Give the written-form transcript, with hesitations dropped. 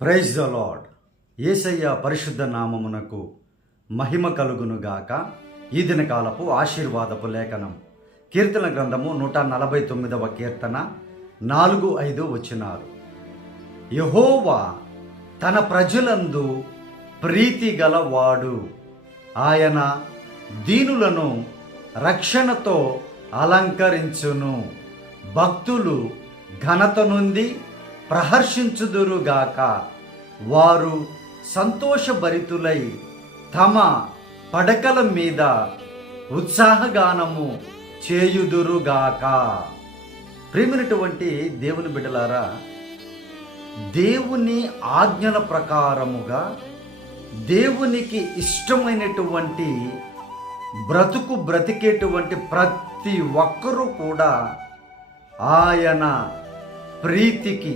Praise the lord. యేసయ్య పరిశుద్ధ నామమునకు మహిమ కలుగునుగాక. ఈ దినకాలపు ఆశీర్వాదపు లేఖనం కీర్తన గ్రంథము 149వ కీర్తన 4-5 వచనాలు. యెహోవా తన ప్రజలందు ప్రీతి గలవాడు, ఆయన దీనులను రక్షణతో అలంకరించును. భక్తులు ఘనత నుండి ప్రహర్షించుదురుగాక. వారు సంతోషభరితులై తమ పడకల మీద ఉత్సాహగానము చేయుదురుగాక. ప్రేమైనటువంటి దేవుని బిడ్డలారా, దేవుని ఆజ్ఞల ప్రకారముగా దేవునికి ఇష్టమైనటువంటి బ్రతికేటువంటి ప్రతి ఒక్కరూ కూడా ఆయన ప్రీతికి